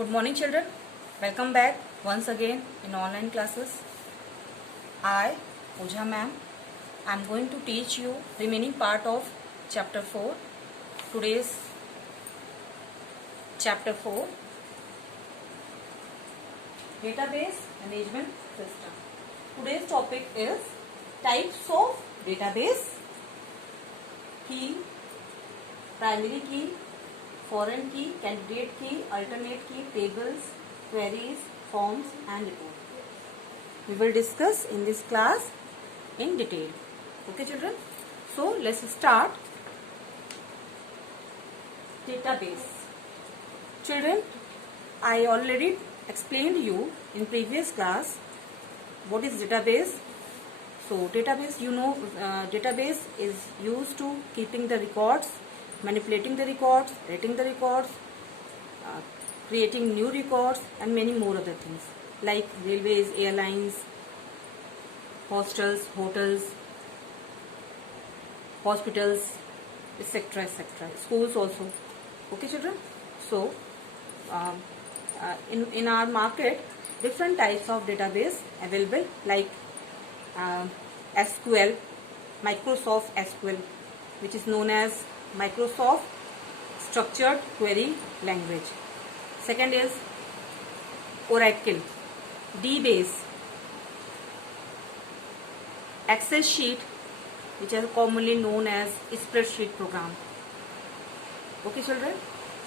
Good morning, children. Welcome back once again in online classes. I, Pooja ma'am, am going to teach you remaining part of chapter 4. Today's chapter 4, Database Management System. Today's topic is types of database: key, primary key, foreign key, candidate key, alternate key, tables, queries, forms and reports. We will discuss in this class in detail. Okay, children? So let's start. Database. Children, I already explained you in previous class what is database. So database, database is used to keeping the records, manipulating the records, rating the records, creating new records and many more other things like railways, airlines, hostels, hotels, hospitals, etc., etc., schools also. Okay, children? So in our market different types of database available like SQL, Microsoft SQL, which is known as Microsoft Structured Query Language. Second is Oracle, DBase, Excel sheet, which are commonly known as spreadsheet program. Okay, children,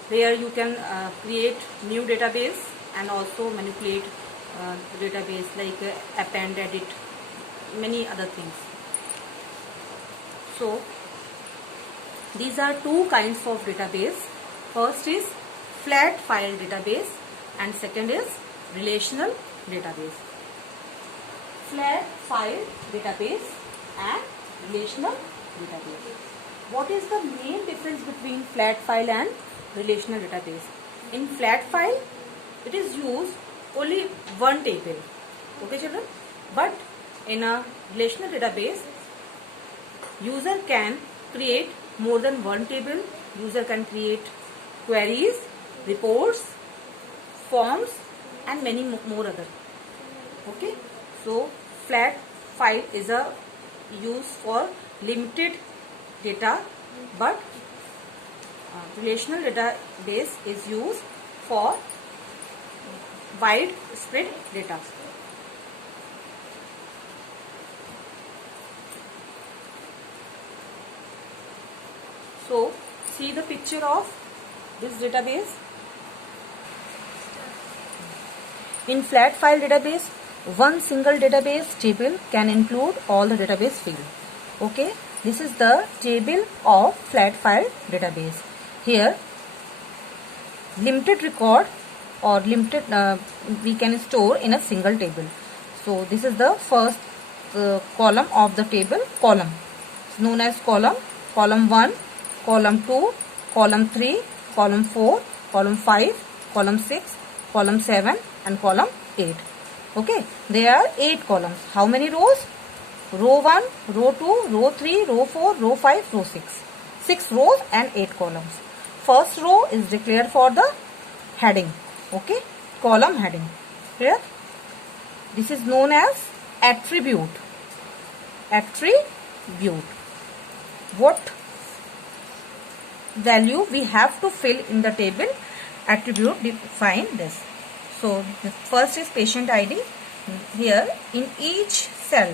where you can create new database and also manipulate the database like append, edit, many other things. So these are two kinds of database. First is flat file database and second is relational database. Flat file database and relational database. What is the main difference between flat file and relational database? In flat file, it is used only one table. Okay, children? But in a relational database, user can create more than one table. User can create queries, reports, forms and many more other. Okay, so flat file is a use for limited data, but relational database is used for widespread data. So see the picture of this database. In flat file database, one single database table can include all the database field. Okay, this is the table of flat file database. Here limited record or limited we can store in a single table. So this is the first column of the table. Column it's known as column. Column 1, column 2, column 3, column 4, column 5, column 6, column 7 and column 8. Okay, there are 8 columns. How many rows? Row 1, row 2, row 3, row 4, row 5, row 6. 6 rows and 8 columns. First row is declared for the heading. Okay, column heading. Here, this is known as attribute. Attribute. What value we have to fill in the table? Attribute define this. So the first is patient ID. Here in each cell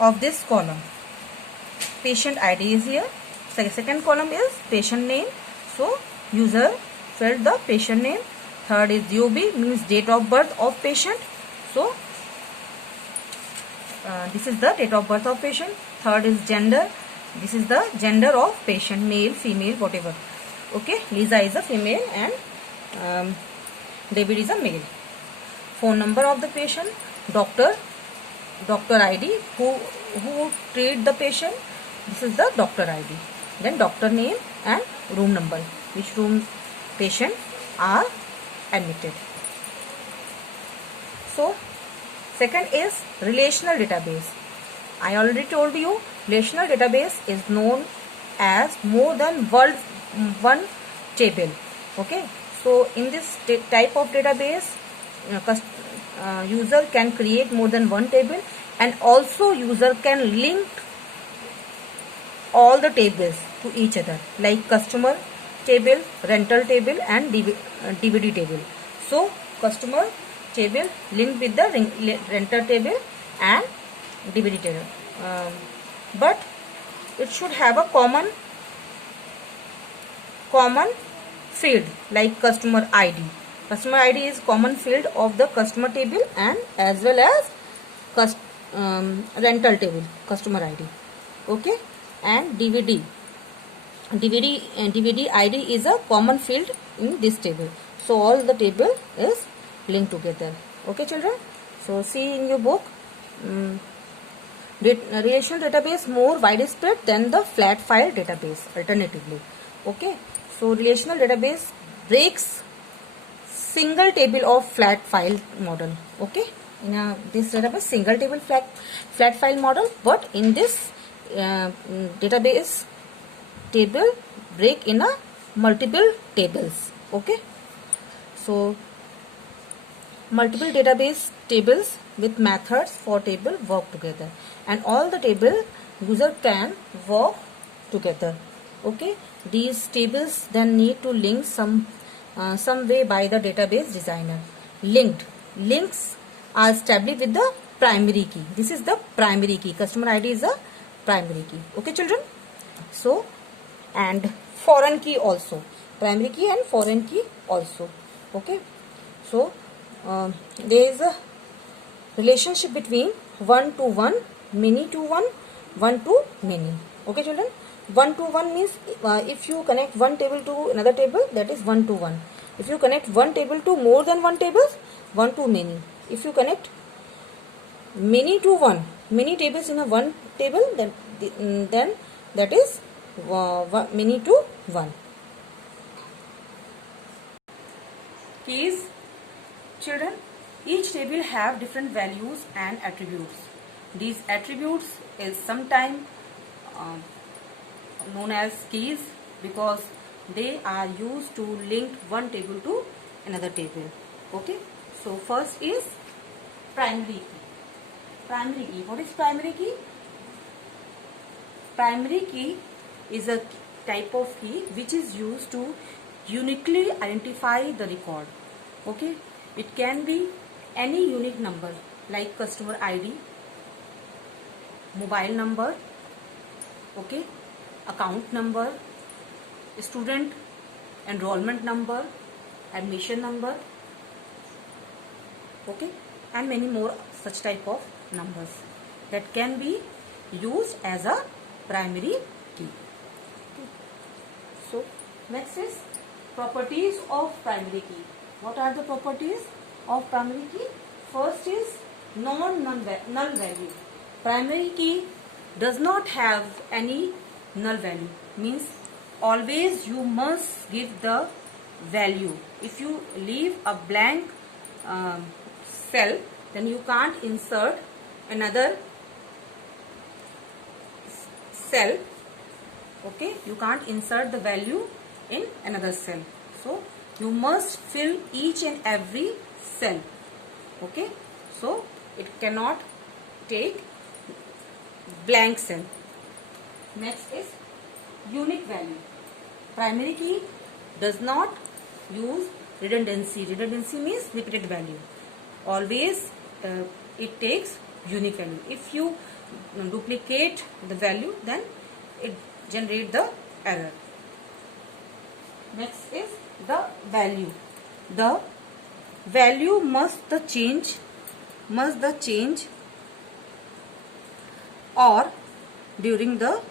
of this column, patient ID is here. Second column is patient name. So user filled the patient name. Third is DOB, means date of birth of patient. So this is the date of birth of patient. Third is gender. This is the gender of patient, male, female, whatever. Okay, Lisa is a female and David is a male. Phone number of the patient, doctor ID, who treat the patient. This is the doctor ID. Then doctor name and room number, which room patient are admitted. So second is relational database. I already told you relational database is known as more than one table. Okay, So in this type of database, user can create more than one table, and also user can link all the tables to each other, like customer table, rental table, and DVD table. So customer table linked with the rental table and DVD table, but it should have a common field like customer ID. Customer ID is common field of the customer table and as well as rental table customer ID. Okay, and DVD ID is a common field in this table. So all the table is linked together. Okay children, so see in your book, relational database more widespread than the flat file database alternatively. Okay, so relational database breaks single table of flat file model. Okay, in this database single table flat file model, but in this database table break in a multiple tables. Okay, so multiple database tables with methods for table work together, and all the table user can work together. Okay, these tables then need to link some way by the database designer. Links are established with the primary key. This is the primary key. Customer ID is a primary key. Okay children, so and foreign key also, primary key and foreign key also. Okay, so there is a relationship between one to one, many to one, one to many. Okay children, one to one means if you connect one table to another table, that is one to one. If you connect one table to more than one tables, one to many. If you connect many to one, many tables in a one table, then that is many to one. Keys, children, each table have different values and attributes. These attributes is sometimes known as keys because they are used to link one table to another table. Okay, so first is primary key. Primary key, what is primary key? Primary key is a type of key which is used to uniquely identify the record. Okay, it can be any unique number like customer ID, mobile number, okay, account number, student enrollment number, admission number, okay, and many more such type of numbers that can be used as a primary key. Okay. So next is properties of primary key. What are the properties of primary key? First is null value. Primary key does not have any null value, means always you must give the value. If you leave a blank cell, then you can't insert another cell. Okay, you can't insert the value in another cell. So you must fill each and every cell. Okay, so it cannot take blank cell. Next is unique value. Primary key does not use redundancy. Redundancy means repeated value. Always it takes unique value. If you duplicate the value, then it generates the error. Next is the value. The value must change or during the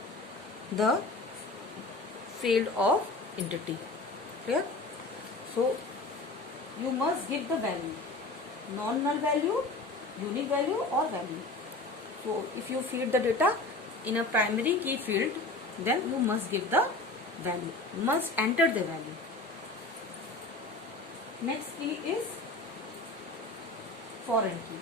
field of entity. Clear? So you must give the value, non-null value, unique value or value. So if you feed the data in a primary key field, then you must give the value, you must enter the value. Next key is foreign key.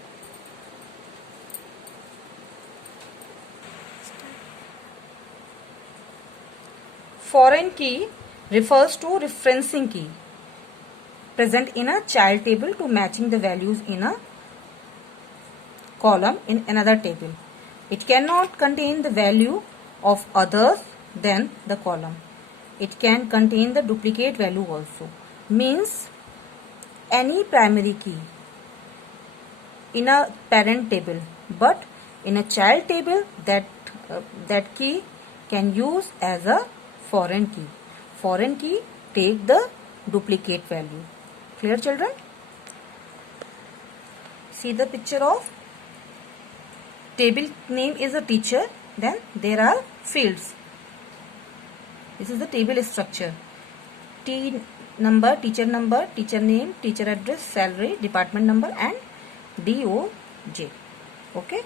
Foreign key refers to referencing key. present in a child table to matching the values in a column in another table. It cannot contain the value of others than the column. It can contain the duplicate value also. Means any primary key in a parent table, but in a child table that key can use as a foreign key. Foreign key take the duplicate value. Clear, children? See the picture of table name is a teacher, then there are fields. This is the table structure. T number, teacher name, teacher address, salary, department number and DOJ. Okay.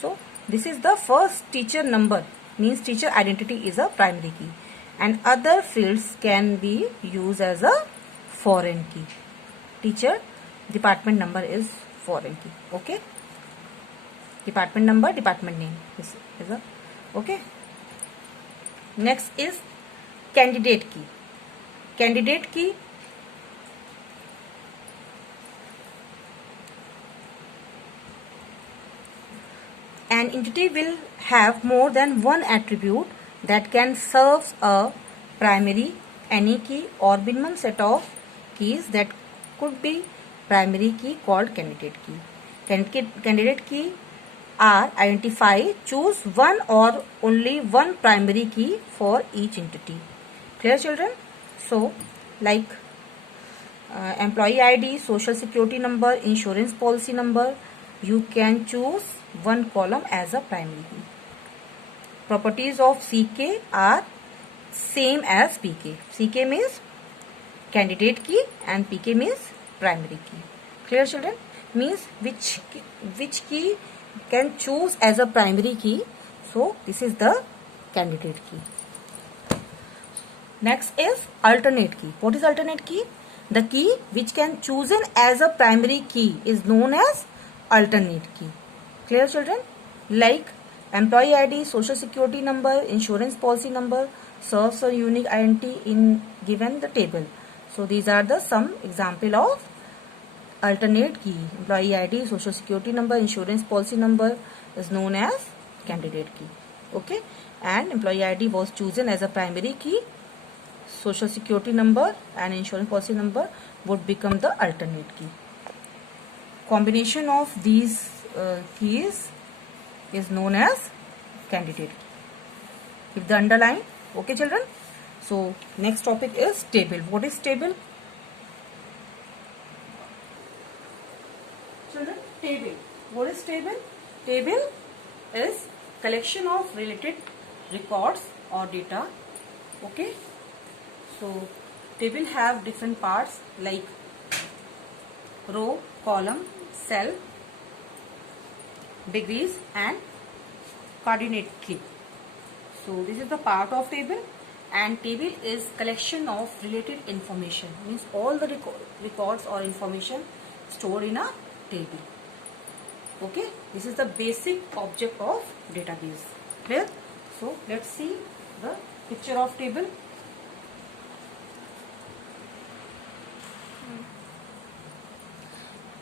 So this is the first teacher number, means teacher identity is a primary key, and other fields can be used as a foreign key. Teacher department number is foreign key. Okay. Department number, department name is a okay. Next is candidate key. Candidate key an entity will have more than one attribute that can serve a primary, any key or minimum set of keys that could be primary key called candidate key. Candidate key are identify, choose one or only one primary key for each entity. Clear, children? So like employee ID, social security number, insurance policy number, you can choose one column as a primary key. Properties of CK are same as PK. CK means candidate key and PK means primary key. Clear, children? Means which key can choose as a primary key. So this is the candidate key. Next is alternate key. What is alternate key? The key which can chosen as a primary key is known as alternate key. Clear, children? Like employee ID, social security number, insurance policy number serves a unique identity in given the table. So these are the some example of alternate key. Employee ID, social security number, insurance policy number is known as candidate key. Okay, and employee ID was chosen as a primary key. Social security number and insurance policy number would become the alternate key. Combination of these keys is known as candidate key. If the underline, okay, children. So next topic is table. What is table? Children, table. What is table? Table is collection of related records or data. Okay. So table have different parts like row, column, cell, degrees and coordinate key. So this is the part of table, and table is collection of related information, means all the records or information stored in a table. Okay, this is the basic object of database. Clear? So let's see the picture of table.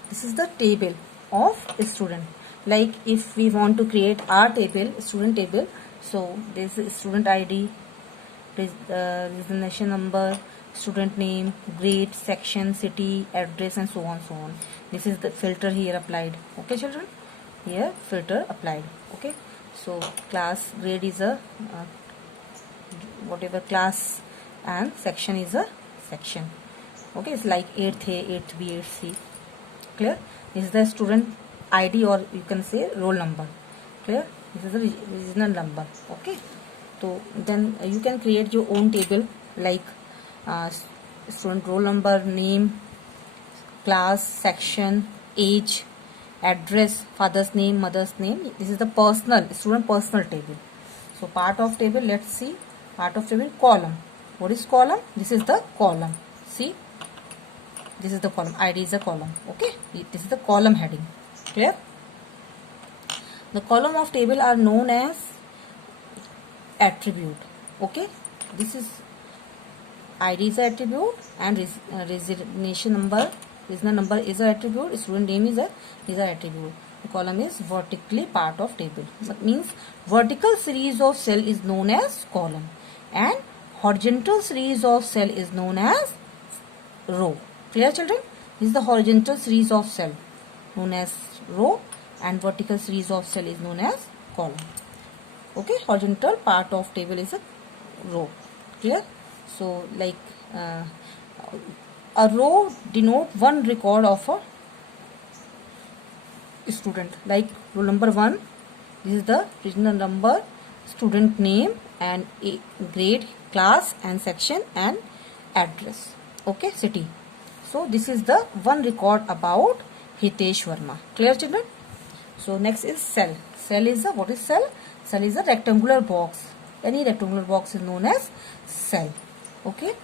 This is the table of a student. Like if we want to create our table, student table, so this is student ID, resignation number, student name, grade, section, city, address and so on. This is the filter here applied. Okay, children, here filter applied. Okay, so class, grade is a whatever class, and section is a section. Okay, it's like 8th A, 8th B, 8th C. Clear? This is the student ID, or you can say roll number. Clear? This is the regional number. Okay, so then you can create your own table like student roll number, name, class, section, age, address, father's name, mother's name. This is the personal student personal table. So part of table, let's see. Part of table, column. What is column? This is the column. See, this is the column. ID is a column. Okay, this is the column heading. Clear? The column of table are known as attribute. Okay, this is ID is an attribute, and resignation number is the number is an attribute. Student name is an attribute. The column is vertically part of table. That means vertical series of cell is known as column, and horizontal series of cell is known as row. Clear, children? This is the horizontal series of cell known as row, and vertical series of cell is known as column. Okay, horizontal part of table is a row. Clear? So like a row denote one record of a student. Like roll number 1, this is the regional number, student name, and a grade, class, and section, and address. Okay, city. So this is the one record about Hitesh Verma. Clear, children? So next is cell. Cell is a, what is cell? Cell is a rectangular box. Any rectangular box is known as cell. Okay,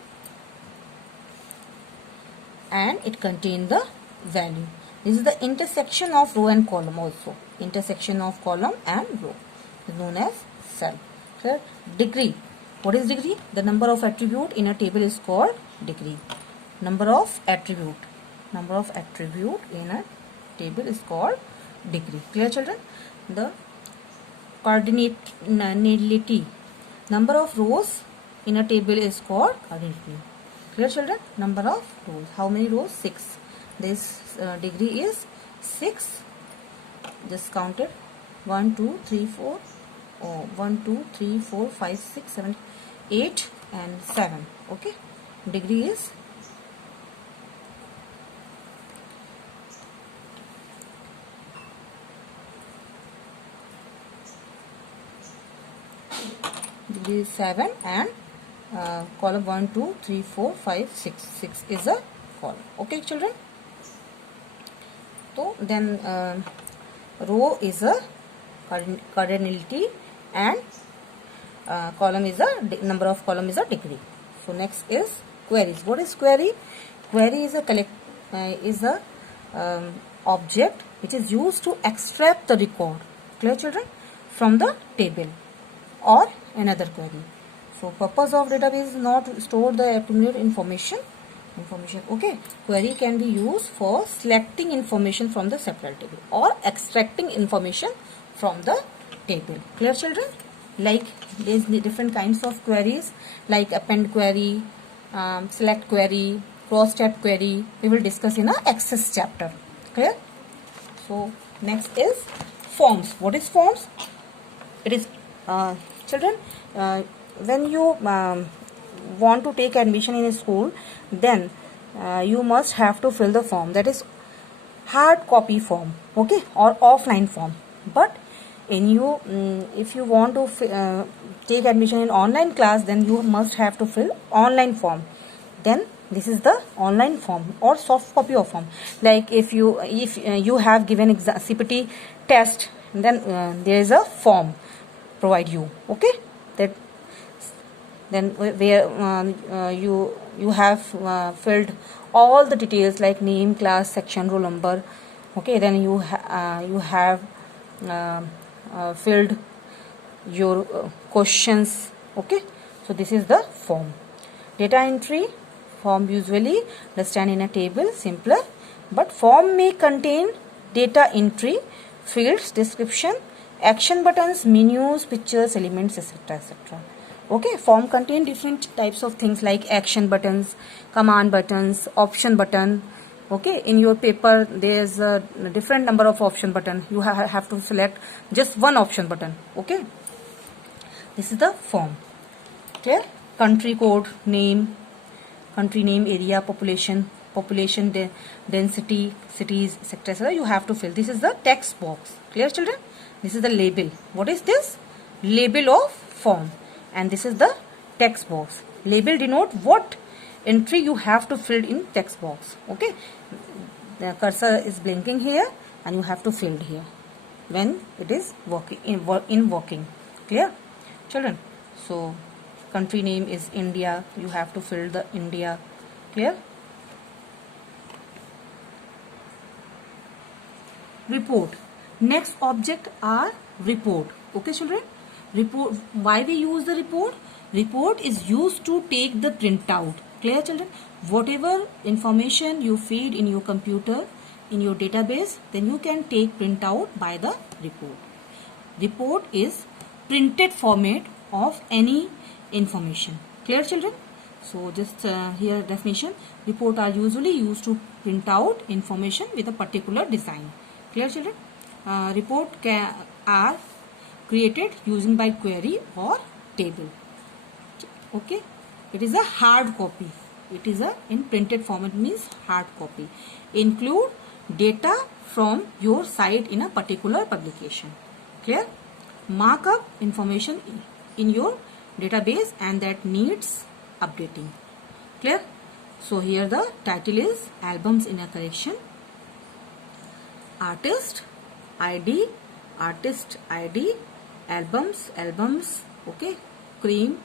and it contains the value. This is the intersection of row and column also. Intersection of column and row is known as cell. Clear? Degree. What is degree? The number of attribute in a table is called degree. Number of attribute in a table is called degree. Clear, children? The cardinality. Number of rows in a table is called cardinality. Clear, children? Number of rows. How many rows? 6. This degree is 6. Just count it. 1, 2, 3, 4. 1, 2, 3, 4, 5, 6, 7, 8, and 7. Okay. Degree is degree is 7, and column 1, 2, 3, 4, 5, 6. 6 is a column. Okay, children? So then row is a cardinality, and column is a number of column is a degree. So next is queries. What is query? Query is a object which is used to extract the record. Clear, children? From the table or another query. So purpose of database is not to store the accumulated information. Okay, query can be used for selecting information from the separate table or extracting information from the table. Clear, children? Like there is different kinds of queries, like append query, select query, cross check query. We will discuss in a access chapter. Clear? So next is forms. What is forms? It is children, when you want to take admission in a school, then you must have to fill the form. That is hard copy form, okay, or offline form. But if you want to take admission in online class, then you must have to fill online form. Then this is the online form or soft copy of form. Like if you have given CPT test, then there is a form provide you. Okay, that then where you have filled all the details like name, class, section, roll number. Okay, then you have filled your questions. Okay, so this is the form. Data entry form usually stand in a table, simpler, but form may contain data entry, fields, description, action buttons, menus, pictures, elements, etc., etc. Okay, form contain different types of things like action buttons, command buttons, option button. Okay, in your paper there is a different number of option button. You have to select just one option button. Okay, this is the form. Okay, country code, name, country name, area, population density, cities, etc. You have to fill. This is the text box. Clear, children? This is the label. What is this? Label of form. And this is the text box. Label denote what entry you have to fill in text box. Okay, the cursor is blinking here and you have to fill here when it is working working. Clear, children? So country name is India. You have to fill the India. Clear? Report. Next object are report. Okay, children? Report. Why we use the report? Report is used to take the printout. Clear, children? Whatever information you feed in your computer, in your database, then you can take print out by the report. Report is printed format of any information. Clear, children? So just here definition, report are usually used to print out information with a particular design. Clear, children? Report are created using by query or table. Okay, it is a hard copy. It is a in printed format means hard copy. Include data from your site in a particular publication. Clear? Mark up information in your database and that needs updating. Clear? So here the title is albums in a collection. Artist ID, albums, okay, cream,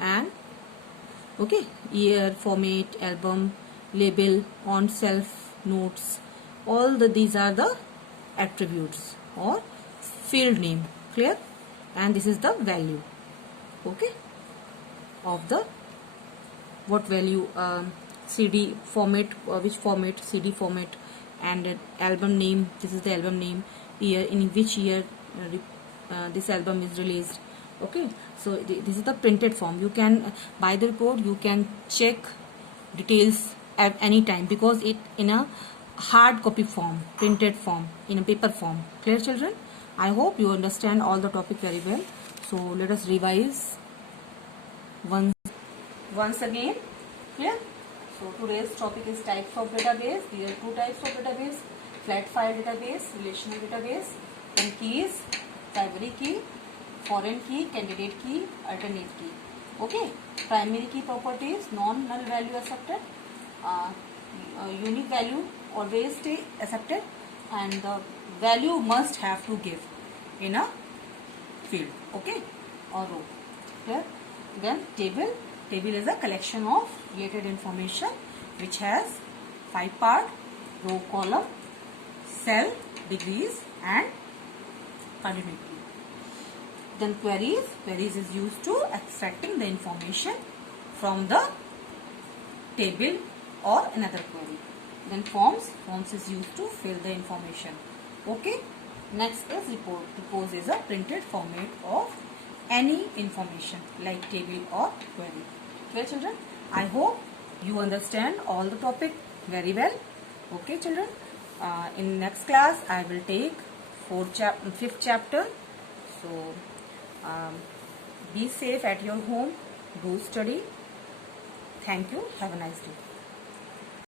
and okay, year, format, album, label, on shelf, notes, all these are the attributes or field name. Clear? And this is the value, okay, of the what value, CD format, which format, CD format, and album name. This is the album name, year, in which year this album is released. Okay, so this is the printed form. You can by the report you can check details at any time because it in a hard copy form, printed form, in a paper form. Clear, children? I hope you understand all the topic very well. So let us revise once again. Clear? So today's topic is types of database. There are two types of database: flat file database, relational database, and keys: primary key, foreign key, candidate key, alternate key. Okay. Primary key properties: non-null value accepted, unique value always stay accepted, and the value must have to give in a field, okay, or row. Clear? Then table is a collection of related information which has 5 parts: row, column, cell, degrees, and coordinate key. Then queries is used to extracting the information from the table or another query. Then forms is used to fill the information. Okay. Next is report. Report is a printed format of any information like table or query. Okay, children? I hope you understand all the topic very well. Okay, children? In next class, I will take 5th chapter. So, be safe at your home. Do study. Thank you. Have a nice day.